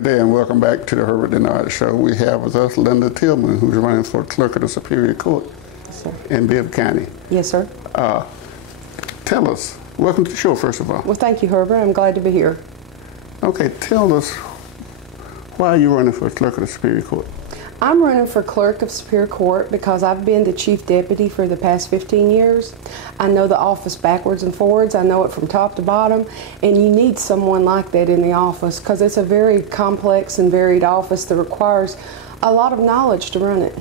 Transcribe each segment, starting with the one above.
Good day and welcome back to the Herbert Dennard Show. We have with us Linda Tillman, who's running for Clerk of the Superior Court in Bibb County. Yes, sir. Tell us, welcome to the show, first of all. Well, thank you, Herbert. I'm glad to be here. Okay, tell us why you're running for Clerk of the Superior Court. I'm running for Clerk of Superior Court because I've been the Chief Deputy for the past 15 years. I know the office backwards and forwards. I know it from top to bottom, and you need someone like that in the office because it's a very complex and varied office that requires a lot of knowledge to run it.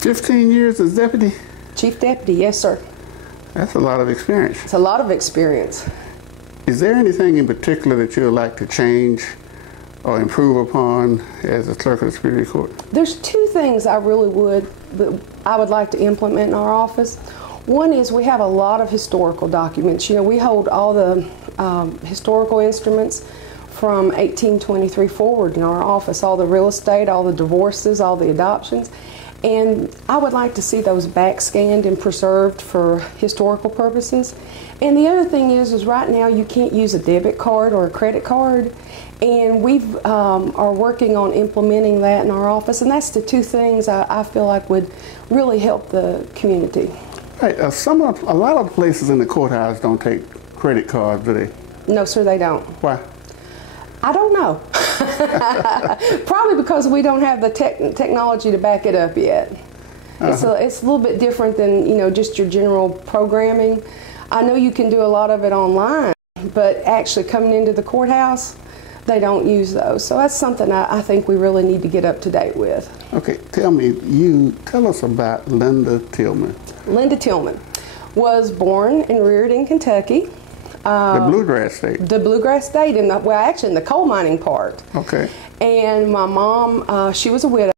15 years as Deputy? Chief Deputy, yes, sir. That's a lot of experience. It's a lot of experience. Is there anything in particular that you would like to change or improve upon as a Clerk of the Superior Court? There's two things I would like to implement in our office. One is we have a lot of historical documents. You know, we hold all the historical instruments from 1823 forward in our office, all the real estate, all the divorces, all the adoptions. And I would like to see those back scanned and preserved for historical purposes. And the other thing is right now you can't use a debit card or a credit card. And we are working on implementing that in our office. And that's the two things I feel like would really help the community. Hey, a lot of places in the courthouse don't take credit cards, do they? No, sir, they don't. Why? I don't know. Probably because we don't have the technology to back it up yet. It's a little bit different than, you know, just your general programming. I know you can do a lot of it online, but actually coming into the courthouse, they don't use those. So that's something I think we really need to get up to date with. Okay, tell us about Linda Tillman. Linda Tillman was born and reared in Kentucky. The Bluegrass State. The Bluegrass State, actually in the coal mining part. Okay. And my mom, she was a widow.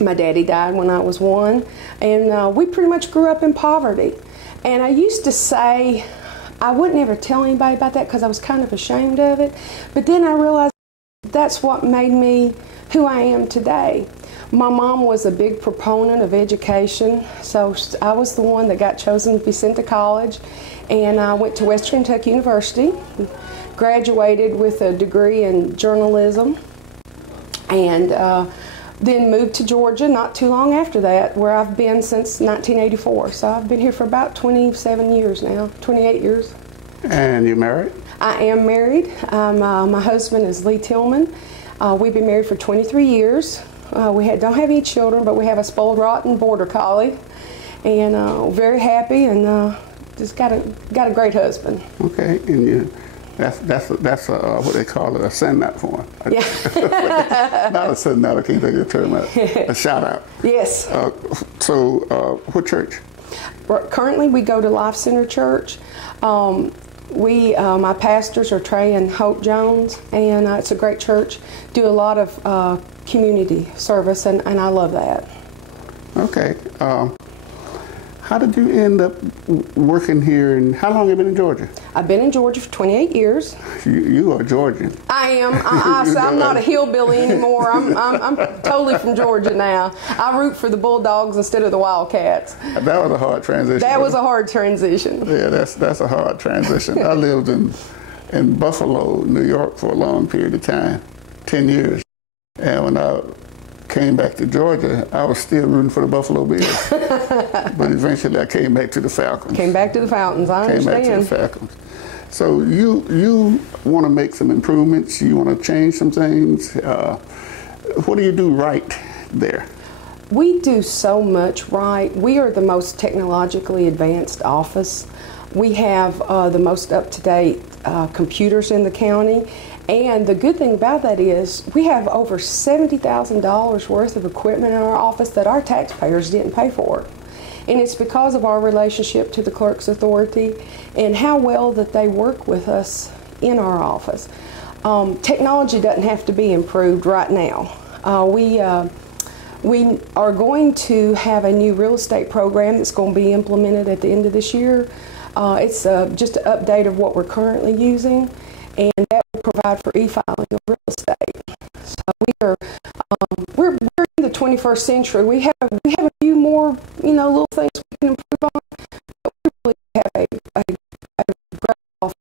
My daddy died when I was 1, and we pretty much grew up in poverty. And I used to say, I wouldn't ever tell anybody about that because I was kind of ashamed of it. But then I realized that's what made me who I am today. My mom was a big proponent of education, so I was the one that got chosen to be sent to college. And I went to Western Kentucky University, graduated with a degree in journalism, and then moved to Georgia not too long after that, where I've been since 1984. So I've been here for about 27 years now, 28 years. And you married? I am married. My husband is Lee Tillman. We've been married for 23 years. We don't have any children, but we have a spoiled rotten border collie, and very happy, and just got a great husband. Okay, and that's what they call it, a send out form. Yeah. Not a send out. I can't think of the term. A shout out. Yes. What church? Currently, we go to Life Center Church. My pastors are Trey and Hope Jones, and it's a great church. Do a lot of community service, and I love that. Okay. How did you end up working here, and how long have you been in Georgia? I've been in Georgia for 28 years. You are Georgian. I am. I'm not a hillbilly anymore. I'm totally from Georgia now. I root for the Bulldogs instead of the Wildcats. That was a hard transition. That was a hard transition. Yeah, that's a hard transition. I lived in Buffalo, New York for a long period of time, 10 years. And when I came back to Georgia, I was still rooting for the Buffalo Bills. But eventually I came back to the Falcons. Came back to the Falcons, I understand. Came back to the Falcons. So you want to make some improvements, you want to change some things. What do you do right there? We do so much right. We are the most technologically advanced office. We have the most up-to-date computers in the county. And the good thing about that is we have over $70,000 worth of equipment in our office that our taxpayers didn't pay for. And it's because of our relationship to the Clerk's Authority and how well that they work with us in our office. Technology doesn't have to be improved right now. We are going to have a new real estate program that's going to be implemented at the end of this year. It's just an update of what we're currently using, and that will provide for e-filing of real estate. So we're in the 21st century. We have a few more little things we can improve on, but we really have a great office.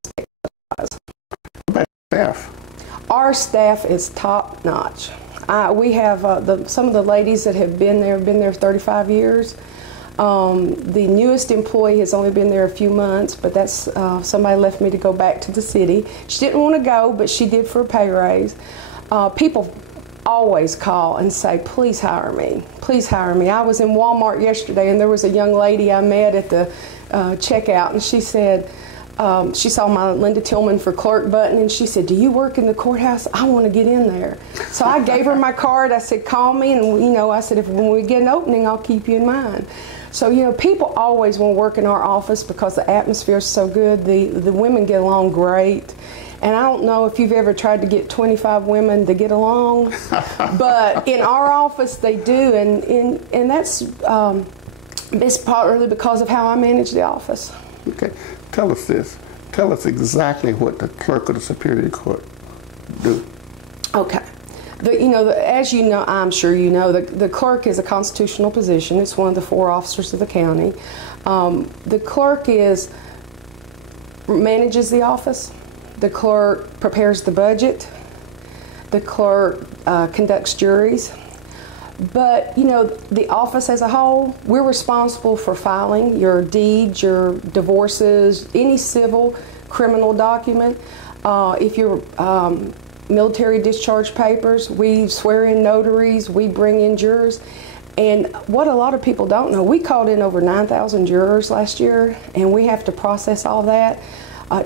About staff. Our Our staff is top notch. We have some of the ladies that have been there 35 years. The newest employee has only been there a few months, but that's somebody left me to go back to the city. She didn't want to go, but she did for a pay raise. People always call and say, please hire me. Please hire me. I was in Walmart yesterday, and there was a young lady I met at the checkout, and she said, she saw my Linda Tillman for Clerk button, and she said, do you work in the courthouse? I want to get in there. So I gave her my card. I said, call me, and I said, if when we get an opening, I'll keep you in mind. So, people always want to work in our office because the atmosphere is so good. The women get along great. And I don't know if you've ever tried to get 25 women to get along, but in our office they do, and that's it's partly because of how I manage the office. Okay, tell us this. Tell us exactly what the clerk of the Superior Court do. Okay. As you know, I'm sure you know, the clerk is a constitutional position. It's one of the 4 officers of the county. The clerk manages the office. The clerk prepares the budget. The clerk conducts juries. But, the office as a whole, we're responsible for filing your deeds, your divorces, any civil, criminal document. If you're military discharge papers, we swear in notaries, we bring in jurors. And what a lot of people don't know, we called in over 9,000 jurors last year, and we have to process all that.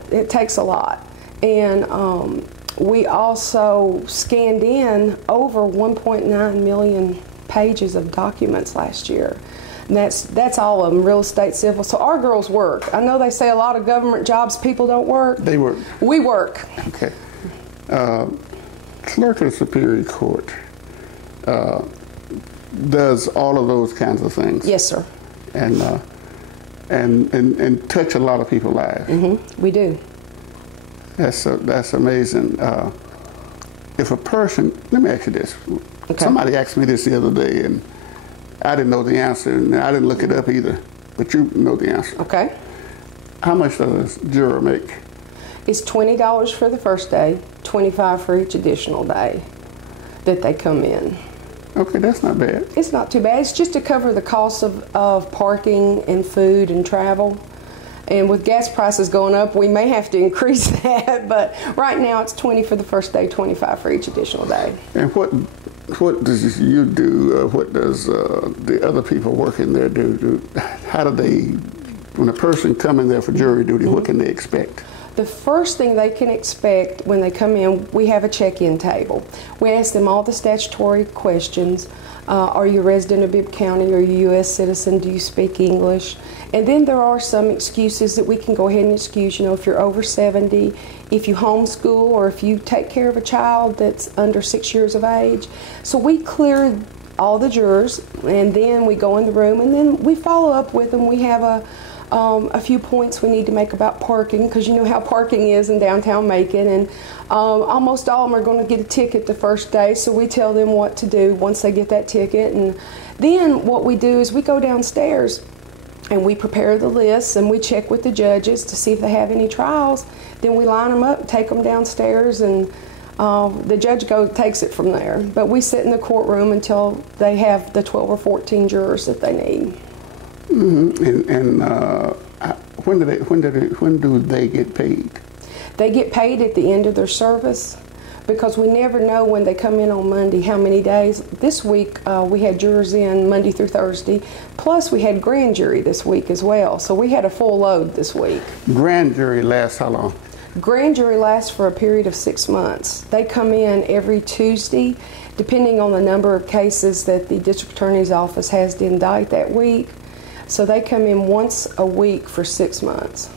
It takes a lot. And we also scanned in over 1.9 million pages of documents last year. And that's all of them, real estate, civil. So our girls work. I know they say a lot of government jobs people don't work. They work. We work. Okay. Clerk of the Superior Court does all of those kinds of things. Yes, sir. And touch a lot of people's lives. Mm-hmm. We do. That's amazing. If a person, let me ask you this. Okay. Somebody asked me this the other day, and I didn't know the answer, and I didn't look it up either. But you know the answer. Okay. How much does a juror make? It's $20 for the first day, $25 for each additional day that they come in. Okay, that's not bad. It's not too bad. It's just to cover the cost of parking and food and travel. And with gas prices going up, we may have to increase that. But right now, it's $20 for the first day, $25 for each additional day. And what does you do? What does the other people working there do? How do they? When a person come in there for jury duty, what can they expect? The first thing they can expect when they come in, we have a check-in table. We ask them all the statutory questions. Are you a resident of Bibb County? Are you a U.S. citizen? Do you speak English? And then there are some excuses that we can go ahead and excuse. If you're over 70, if you homeschool, or if you take care of a child that's under 6 years of age. So we clear all the jurors, and then we go in the room, and then we follow up with them. We have a few points we need to make about parking, because you know how parking is in downtown Macon, and almost all of them are going to get a ticket the first day, so we tell them what to do once they get that ticket. And then what we do is we go downstairs and we prepare the lists, and we check with the judges to see if they have any trials. Then we line them up, take them downstairs, and the judge takes it from there. But we sit in the courtroom until they have the 12 or 14 jurors that they need. Mm-hmm. And when do they get paid? They get paid at the end of their service, because we never know when they come in on Monday how many days. This week we had jurors in Monday through Thursday, plus we had grand jury this week as well. So we had a full load this week. Grand jury lasts how long? Grand jury lasts for a period of 6 months. They come in every Tuesday, depending on the number of cases that the district attorney's office has to indict that week. So they come in once a week for 6 months.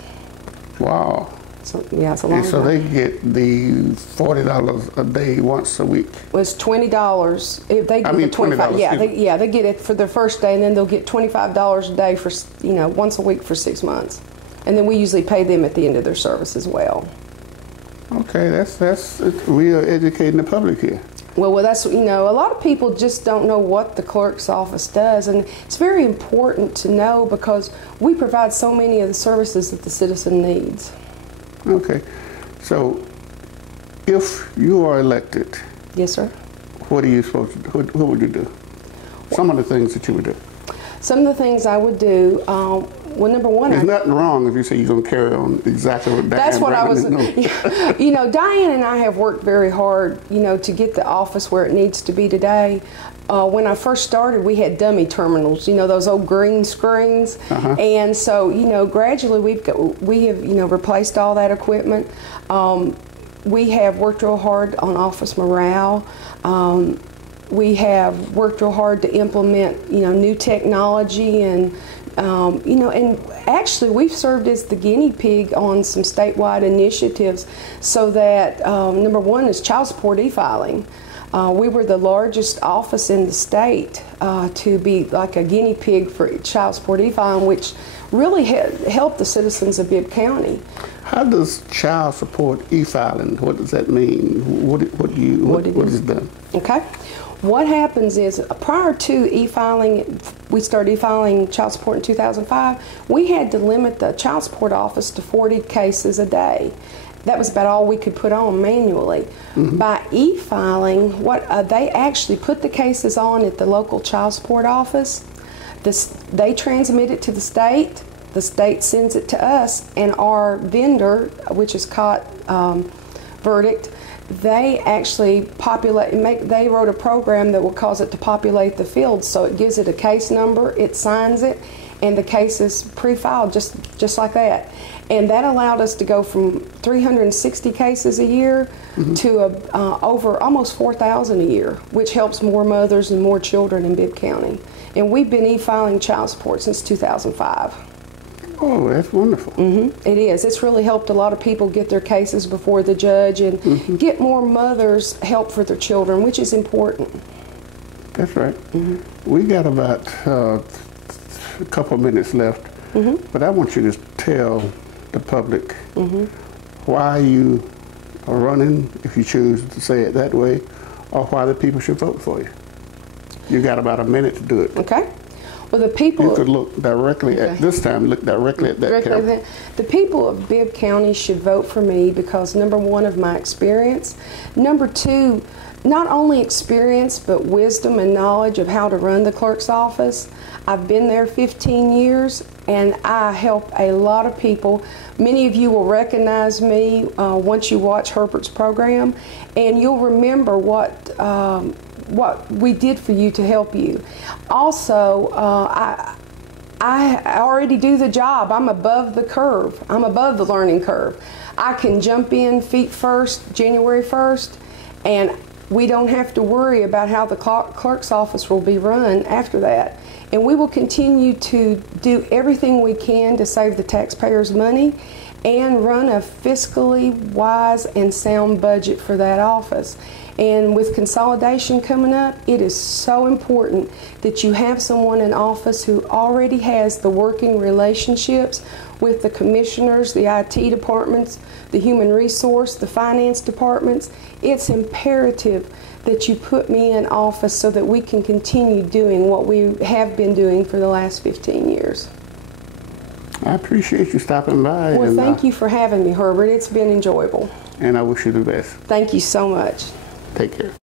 Wow. So, yeah, it's a long And so time. they get the $40 a day once a week. Well, it's $20. If they get $20. Yeah, they get it for their first day, and then they'll get $25 a day for once a week for 6 months, and then we usually pay them at the end of their service as well. Okay, we are educating the public here. Well, that's, a lot of people just don't know what the clerk's office does, and it's very important to know because we provide so many of the services that the citizen needs. Okay, so If you are elected, Yes, sir. what are you supposed to do? What would you do? Some of the things that you would do. Some of the things I would do, well, number one, There's nothing wrong if you say you're going to carry on exactly what Diane. that's what I was. No. You know, Diane and I have worked very hard, you know, to get the office where it needs to be today. When I first started, we had dummy terminals, you know, those old green screens, and so, you know, gradually we have, you know, replaced all that equipment. We have worked real hard on office morale. We have worked real hard to implement, you know, new technology, and you know, and actually we've served as the guinea pig on some statewide initiatives, so that number one is child support e-filing. We were the largest office in the state to be like a guinea pig for child support e-filing, which really helped the citizens of Bibb County. How does child support e-filing? What does that mean? What is done? Okay. What happens is, prior to e-filing, we started e-filing child support in 2005, we had to limit the child support office to 40 cases a day. That was about all we could put on manually. By e-filing, they actually put the cases on at the local child support office. They transmit it to the state sends it to us, and our vendor, which is Cott Verdict, they actually they wrote a program that will cause it to populate the fields, so it gives it a case number, it signs it, and the case is pre-filed just like that. And that allowed us to go from 360 cases a year to over almost 4,000 a year, which helps more mothers and more children in Bibb County. And we've been e-filing child support since 2005. Oh, that's wonderful. It is. It's really helped a lot of people get their cases before the judge and get more mothers help for their children, which is important. That's right. We got about a couple of minutes left, but I want you to tell the public why you are running, if you choose to say it that way, or why the people should vote for you. You got about a minute to do it. Okay. Well, the people... You could look directly at, this time, look directly at that camera. The people of Bibb County should vote for me because, number one, of my experience. Number two, not only experience, but wisdom and knowledge of how to run the clerk's office. I've been there 15 years, and I help a lot of people. Many of you will recognize me once you watch Herbert's program, and you'll remember what we did for you to help you. Also, I already do the job. I'm above the curve. I'm above the learning curve. I can jump in feet first, January 1st, and we don't have to worry about how the clerk's office will be run after that. And we will continue to do everything we can to save the taxpayers' money and run a fiscally wise and sound budget for that office. And with consolidation coming up, it is so important that you have someone in office who already has the working relationships with the commissioners, the IT departments, the human resource, the finance departments. It's imperative that you put me in office so that we can continue doing what we have been doing for the last 15 years. I appreciate you stopping by. Well, thank you for having me, Herbert. It's been enjoyable. And I wish you the best. Thank you so much. Take care.